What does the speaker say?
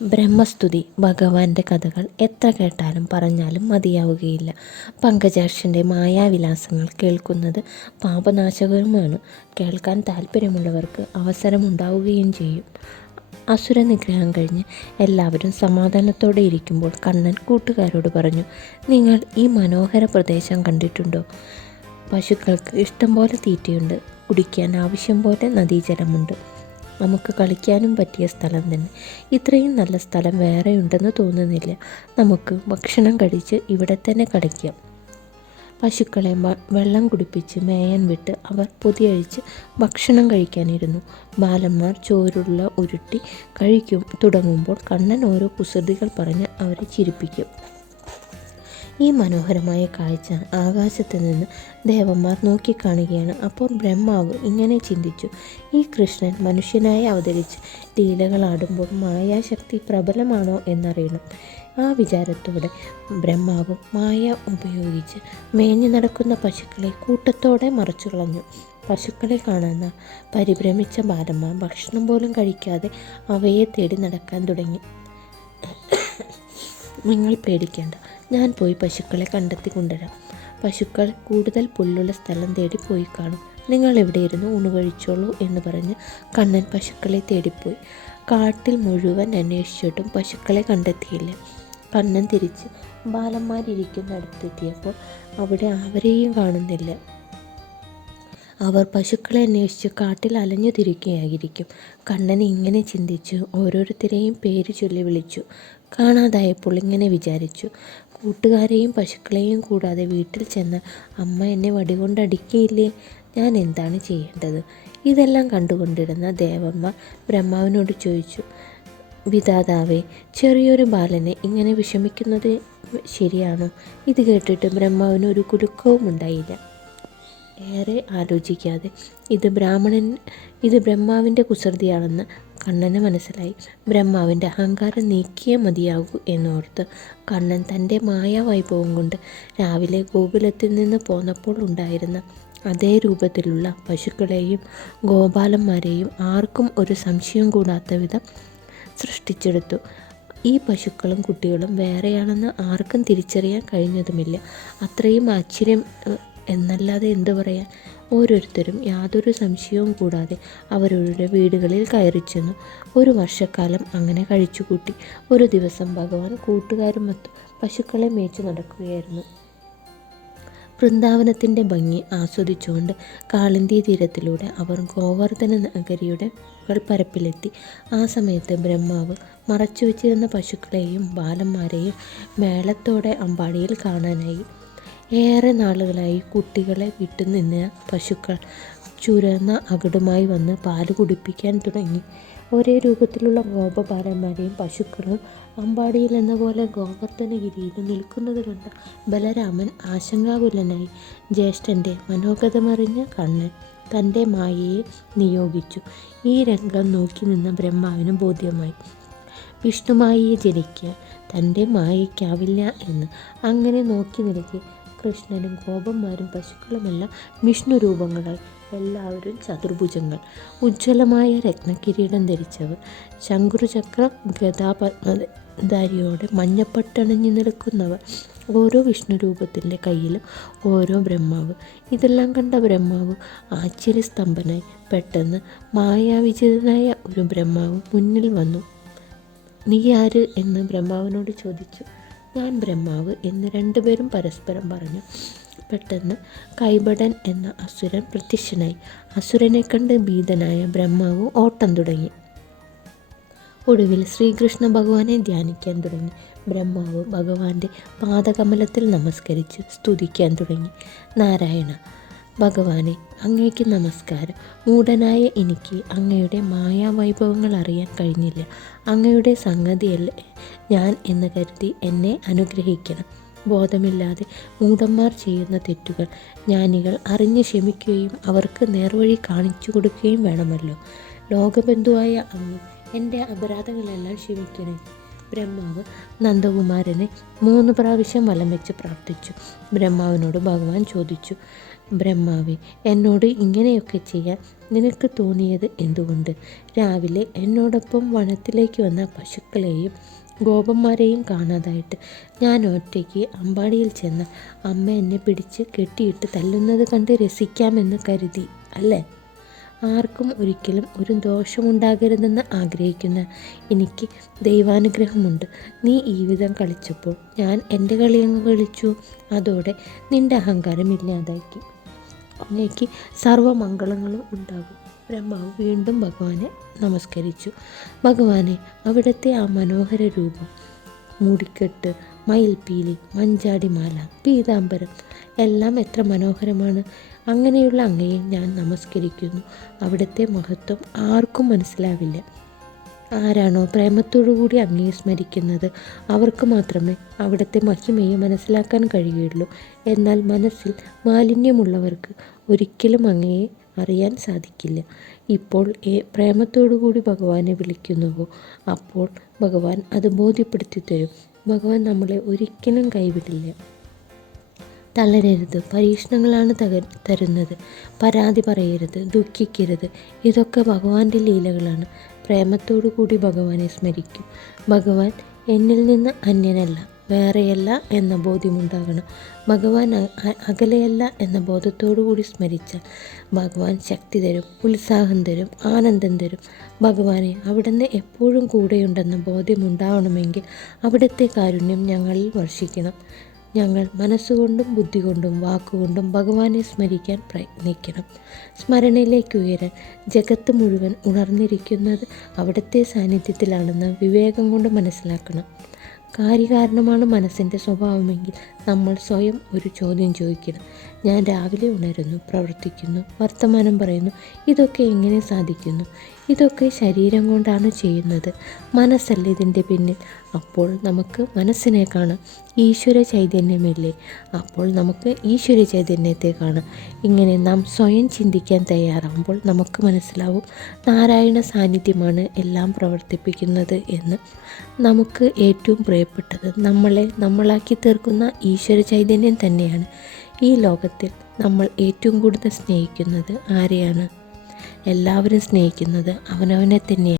ബ്രഹ്മസ്തുതി ഭഗവാന്റെ കഥകൾ എത്ര കേട്ടാലും പറഞ്ഞാലും മതിയാവുകയില്ല. പങ്കജാക്ഷൻ്റെ മായാവിലാസങ്ങൾ കേൾക്കുന്നത് പാപനാശകവുമാണ്. കേൾക്കാൻ താല്പര്യമുള്ളവർക്ക് അവസരമുണ്ടാവുകയും ചെയ്യും. അസുരനിഗ്രഹം കഴിഞ്ഞ് എല്ലാവരും സമാധാനത്തോടെ ഇരിക്കുമ്പോൾ കണ്ണൻ കൂട്ടുകാരോട് പറഞ്ഞു, നിങ്ങൾ ഈ മനോഹര പ്രദേശം കണ്ടിട്ടുണ്ടോ? പശുക്കൾക്ക് ഇഷ്ടം പോലെ തീറ്റയുണ്ട്, കുടിക്കാൻ ആവശ്യം പോലെ നദീജലമുണ്ട്. നമുക്ക് കളിക്കാനും പറ്റിയ സ്ഥലം തന്നെ. ഇത്രയും നല്ല സ്ഥലം വേറെയുണ്ടെന്ന് തോന്നുന്നില്ല. നമുക്ക് ഭക്ഷണം കഴിച്ച് ഇവിടെ തന്നെ കളിക്കാം. പശുക്കളെ വെള്ളം കുടിപ്പിച്ച് മേയാൻ വിട്ട് അവർ പൊതിയഴിച്ച് ഭക്ഷണം കഴിക്കാനിരുന്നു. ബാലന്മാർ ചോറുള്ള ഉരുട്ടി കഴിക്കും തുടങ്ങുമ്പോൾ കണ്ണൻ ഓരോ കുസൃതികൾ പറഞ്ഞ് അവരെ ചിരിപ്പിക്കും. ഈ മനോഹരമായ കാഴ്ച ആകാശത്ത് നിന്ന് ദേവന്മാർ നോക്കിക്കാണുകയാണ്. അപ്പോൾ ബ്രഹ്മാവ് ഇങ്ങനെ ചിന്തിച്ചു, ഈ കൃഷ്ണൻ മനുഷ്യനായി അവതരിച്ച് ലീലകളാടുമ്പോൾ മായാശക്തി പ്രബലമാണോ എന്നറിയണം. ആ വിചാരത്തോടെ ബ്രഹ്മാവ് മായ ഉപയോഗിച്ച് മേഞ്ഞു നടക്കുന്ന പശുക്കളെ കൂട്ടത്തോടെ മറച്ചു കളഞ്ഞു. പശുക്കളെ കാണുന്ന പരിഭ്രമിച്ച ബാലന്മാർ ഭക്ഷണം പോലും കഴിക്കാതെ അവയെ തേടി നടക്കാൻ തുടങ്ങി. നിങ്ങൾ പേടിക്കേണ്ട, ഞാൻ പോയി പശുക്കളെ കണ്ടെത്തി കൊണ്ടുവരാം. പശുക്കൾ കൂടുതൽ പുല്ലുള്ള സ്ഥലം തേടി പോയി കാണും. നിങ്ങൾ എവിടെ ഇരുന്ന് ഊണ് കഴിച്ചോളൂ എന്ന് പറഞ്ഞ് കണ്ണൻ പശുക്കളെ തേടിപ്പോയി. കാട്ടിൽ മുഴുവൻ അന്വേഷിച്ചിട്ടും പശുക്കളെ കണ്ടെത്തിയില്ല. കണ്ണൻ തിരിച്ച് ബാലന്മാരിയ്ക്കുന്നിടത്തെത്തിയപ്പോൾ അവിടെ അവരെയും കാണുന്നില്ല. അവർ പശുക്കളെ അന്വേഷിച്ച് കാട്ടിൽ അലഞ്ഞു തിരിക്കുകയായിരിക്കും. കണ്ണൻ ഇങ്ങനെ ചിന്തിച്ചു ഓരോരുത്തരെയും പേര് ചൊല്ലി വിളിച്ചു. കാണാതായപ്പോൾ ഇങ്ങനെ വിചാരിച്ചു, കൂട്ടുകാരെയും പശുക്കളെയും കൂടാതെ വീട്ടിൽ ചെന്ന് അമ്മ എന്നെ വടികൊണ്ടടിക്കയില്ലേ? ഞാൻ എന്താണ് ചെയ്യേണ്ടത്? ഇതെല്ലാം കണ്ടുകൊണ്ടിരുന്ന ദേവന്മാർ ബ്രഹ്മാവിനോട് ചോദിച്ചു, വിധാതാവേ, ചെറിയൊരു ബാലനെ ഇങ്ങനെ വിഷമിക്കുന്നത് ശരിയാണോ? ഇത് കേട്ടിട്ട് ബ്രഹ്മാവിന് ഒരു കുലുക്കവും ഉണ്ടായില്ല. ഏറെ ആലോചിക്കാതെ ഇത് ബ്രഹ്മാവിൻ്റെ കുസൃതിയാണെന്ന് കണ്ണന് മനസ്സിലായി. ബ്രഹ്മാവിൻ്റെ അഹങ്കാരം നീക്കിയേ മതിയാകൂ എന്നോർത്ത് കണ്ണൻ തൻ്റെ മായാവൈഭവം കൊണ്ട് രാവിലെ ഗോകുലത്തിൽ നിന്ന് പോന്നപ്പോൾ ഉണ്ടായിരുന്ന അതേ രൂപത്തിലുള്ള പശുക്കളെയും ഗോപാലന്മാരെയും ആർക്കും ഒരു സംശയം കൂടാത്ത വിധം സൃഷ്ടിച്ചെടുത്തു. ഈ പശുക്കളും കുട്ടികളും വേറെയാണെന്ന് ആർക്കും തിരിച്ചറിയാൻ കഴിഞ്ഞതുമില്ല. അത്രയും ആശ്ചര്യം എന്നല്ലാതെ എന്തു പറയാൻ. ഓരോരുത്തരും യാതൊരു സംശയവും കൂടാതെ അവരവരുടെ വീടുകളിൽ കയറി ചെന്നു. ഒരു വർഷക്കാലം അങ്ങനെ കഴിച്ചുകൂട്ടി. ഒരു ദിവസം ഭഗവാൻ കൂട്ടുകാരുമൊത്ത് പശുക്കളെ മേച്ചു നടക്കുകയായിരുന്നു. വൃന്ദാവനത്തിൻ്റെ ഭംഗി ആസ്വദിച്ചുകൊണ്ട് കാളിന്തി തീരത്തിലൂടെ അവർ ഗോവർദ്ധന നഗരിയുടെ പരപ്പിലെത്തി. ആ സമയത്ത് ബ്രഹ്മാവ് മറച്ചു വച്ചിരുന്ന പശുക്കളെയും ബാലന്മാരെയും മേളത്തോടെ അമ്പാടിയിൽ കാണാനായി. ഏറെ നാളുകളായി കുട്ടികളെ വിട്ടുനിന്ന പശുക്കൾ ചുരന്ന അകടുമായി വന്ന് പാല് കുടിപ്പിക്കാൻ തുടങ്ങി. ഒരേ രൂപത്തിലുള്ള ഗോപബാലന്മാരെയും പശുക്കളും അമ്പാടിയിൽ എന്ന പോലെ ഗോവർദ്ധനഗിരിയിൽ നിൽക്കുന്നത് കണ്ട ബലരാമൻ ആശങ്കാകുലനായി. ജ്യേഷ്ഠൻ്റെ മനോഗതമറിഞ്ഞ കണ്ണൻ തൻ്റെ മായയെ നിയോഗിച്ചു. ഈ രംഗം നോക്കി നിന്ന ബ്രഹ്മാവിന് ബോധ്യമായി, വിഷ്ണുമായയെ ജനിക്കാൻ തൻ്റെ മായയ്ക്കാവില്ല എന്ന്. അങ്ങനെ നോക്കി നിൽക്കെ കൃഷ്ണനും ഗോപന്മാരും പശുക്കളുമെല്ലാം വിഷ്ണു രൂപങ്ങളായി. എല്ലാവരും ചതുർഭുജങ്ങൾ, ഉജ്ജ്വലമായ രത്നകിരീടം ധരിച്ചവർ, ശംഖുചക്ര ഗദാപത്മധാരിയോടെ മഞ്ഞപ്പട്ടണിഞ്ഞു നിൽക്കുന്നവർ. ഓരോ വിഷ്ണു രൂപത്തിൻ്റെ കയ്യിലും ഓരോ ബ്രഹ്മാവ്. ഇതെല്ലാം കണ്ട ബ്രഹ്മാവ് ആശ്ചര്യസ്തംഭനായി. പെട്ടെന്ന് മായാവിചിതനായ ഒരു ബ്രഹ്മാവ് മുന്നിൽ വന്നു. നീ ആര് എന്ന് ബ്രഹ്മാവിനോട് ചോദിച്ചു. ഞാൻ ബ്രഹ്മാവ് എന്ന് രണ്ടുപേരും പരസ്പരം പറഞ്ഞു. പെട്ടെന്ന് കൈബടൻ എന്ന അസുരൻ പ്രത്യക്ഷനായി. അസുരനെ കണ്ട് ഭീതനായ ബ്രഹ്മാവ് ഓട്ടം തുടങ്ങി. ഒടുവിൽ ശ്രീകൃഷ്ണ ഭഗവാനെ ധ്യാനിക്കാൻ തുടങ്ങി. ബ്രഹ്മാവ് ഭഗവാന്റെ പാദകമലത്തിൽ നമസ്കരിച്ച് സ്തുതിക്കാൻ തുടങ്ങി. നാരായണ ഭഗവാനെ, അങ്ങേക്ക് നമസ്കാരം. മൂഢനായ എനിക്ക് അങ്ങയുടെ മായാവൈഭവങ്ങൾ അറിയാൻ കഴിഞ്ഞില്ല. അങ്ങയുടെ സംഗതിയല്ലേ ഞാൻ എന്ന് കരുതി എന്നെ അനുഗ്രഹിക്കണം. ബോധമില്ലാതെ മൂഢന്മാർ ചെയ്യുന്ന തെറ്റുകൾ ജ്ഞാനികൾ അറിഞ്ഞ് ക്ഷമിക്കുകയും അവർക്ക് നേർവഴി കാണിച്ചു കൊടുക്കുകയും വേണമല്ലോ. ലോകബന്ധുവായ അങ്ങ് എൻ്റെ അപരാധങ്ങളെല്ലാം ക്ഷമിക്കണേ. ബ്രഹ്മാവ് നന്ദകുമാരനെ 3 പ്രാവശ്യം വലം വെച്ച് പ്രാർത്ഥിച്ചു. ബ്രഹ്മാവിനോട് ഭഗവാൻ ചോദിച്ചു, ബ്രഹ്മാവേ, എന്നോട് ഇങ്ങനെയൊക്കെ ചെയ്യാൻ നിനക്ക് തോന്നിയത് എന്തുകൊണ്ട്? രാവിലെ എന്നോടൊപ്പം വനത്തിലേക്ക് വന്ന പശുക്കളെയും ഗോപന്മാരെയും കാണാതായിട്ട് ഞാൻ ഒറ്റയ്ക്ക് അമ്പാടിയിൽ ചെന്ന അമ്മ എന്നെ പിടിച്ച് കെട്ടിയിട്ട് തല്ലുന്നത് കണ്ട് രസിക്കാമെന്ന് കരുതി അല്ലേ? ആർക്കും ഒരിക്കലും ഒരു ദോഷമുണ്ടാകരുതെന്ന് ആഗ്രഹിക്കുന്ന എനിക്ക് ദൈവാനുഗ്രഹമുണ്ട്. നീ ഈ വിധം കളിച്ചപ്പോൾ ഞാൻ എൻ്റെ കളിയങ്ങ് കളിച്ചു. അതോടെ നിൻ്റെ അഹങ്കാരം ഇല്ലാതാക്കി. അങ്ങേക്ക് സർവ്വമംഗളങ്ങളും ഉണ്ടാകും. ബ്രഹ്മാവ് വീണ്ടും ഭഗവാനെ നമസ്കരിച്ചു. ഭഗവാനെ, അവിടുത്തെ ആ മനോഹര രൂപം, മുടിക്കെട്ട്, മയിൽപ്പീലി, മഞ്ചാടിമാല, പീതാംബരം എല്ലാം എത്ര മനോഹരമാണ്. അങ്ങനെയുള്ള അങ്ങയെ ഞാൻ നമസ്കരിക്കുന്നു. അവിടുത്തെ മഹത്വം ആർക്കും മനസ്സിലാവില്ല. ആരാണോ പ്രേമത്തോടുകൂടി അങ്ങയെ സ്മരിക്കുന്നത് അവർക്ക് മാത്രമേ അവിടുത്തെ മഹിമയെ മനസ്സിലാക്കാൻ കഴിയുള്ളൂ. എന്നാൽ മനസ്സിൽ മാലിന്യമുള്ളവർക്ക് ഒരിക്കലും അങ്ങയെ അറിയാൻ സാധിക്കില്ല. ഇപ്പോൾ പ്രേമത്തോടുകൂടി ഭഗവാനെ വിളിക്കുന്നുവോ അപ്പോൾ ഭഗവാൻ അത് ബോധ്യപ്പെടുത്തി തരും. ഭഗവാൻ നമ്മളെ ഒരിക്കലും കൈവിടില്ല. തളരരുത്, പരീക്ഷണങ്ങളാണ് തരുന്നത്. പരാതി പറയരുത്, ദുഃഖിക്കരുത്. ഇതൊക്കെ ഭഗവാന്റെ ലീലകളാണ്. പ്രേമത്തോടു കൂടി ഭഗവാനെ സ്മരിക്കും. ഭഗവാൻ എന്നിൽ നിന്ന് അന്യനല്ല, വേറെയല്ല എന്ന ബോധ്യമുണ്ടാകണം. ഭഗവാൻ അകലെയല്ല എന്ന ബോധത്തോടു കൂടി സ്മരിച്ചാൽ ഭഗവാൻ ശക്തി തരും, ഉത്സാഹം തരും, ആനന്ദം തരും. ഭഗവാനെ, അവിടുന്ന് എപ്പോഴും കൂടെയുണ്ടെന്ന ബോധ്യമുണ്ടാവണമെങ്കിൽ അവിടുത്തെ കാരുണ്യം ഞങ്ങളിൽ വർഷിക്കണം. ഞങ്ങൾ മനസ്സുകൊണ്ടും ബുദ്ധി കൊണ്ടും വാക്കുകൊണ്ടും ഭഗവാനെ സ്മരിക്കാൻ പ്രയത്നിക്കണം. സ്മരണയിലേക്ക് ഉയരാൻ ജഗത്ത് മുഴുവൻ ഉണർന്നിരിക്കുന്നത് അവിടുത്തെ സാന്നിധ്യത്തിലാണെന്ന് വിവേകം കൊണ്ട് മനസ്സിലാക്കണം. കാര്യകാരണമാണ് മനസ്സിൻ്റെ സ്വഭാവമെങ്കിൽ നമ്മൾ സ്വയം ഒരു ചോദ്യം ചോദിക്കണം. ഞാൻ രാവിലെ ഉണരുന്നു, പ്രവർത്തിക്കുന്നു, വർത്തമാനം പറയുന്നു. ഇതൊക്കെ എങ്ങനെ സാധിക്കുന്നു? ഇതൊക്കെ ശരീരം കൊണ്ടാണ് ചെയ്യുന്നത്, മനസ്സല്ല ഇതിൻ്റെ പിന്നിൽ. അപ്പോൾ നമുക്ക് മനസ്സിനെ കാണാം. ഈശ്വര ചൈതന്യമില്ലേ? അപ്പോൾ നമുക്ക് ഈശ്വര ചൈതന്യത്തെ കാണാം. ഇങ്ങനെ നാം സ്വയം ചിന്തിക്കാൻ തയ്യാറാകുമ്പോൾ നമുക്ക് മനസ്സിലാവും നാരായണ സാന്നിധ്യമാണ് എല്ലാം പ്രവർത്തിപ്പിക്കുന്നത് എന്ന്. നമുക്ക് ഏറ്റവും പ്രിയപ്പെട്ടത് നമ്മളെ നമ്മളാക്കി തീർക്കുന്ന ഈശ്വര ചൈതന്യം തന്നെയാണ്. ഈ ലോകത്തിൽ നമ്മൾ ഏറ്റവും കൂടുതൽ സ്നേഹിക്കുന്നത് ആരെയാണ്? എല്ലാവരും സ്നേഹിക്കുന്നത് അവനവനെ തന്നെയാണ്.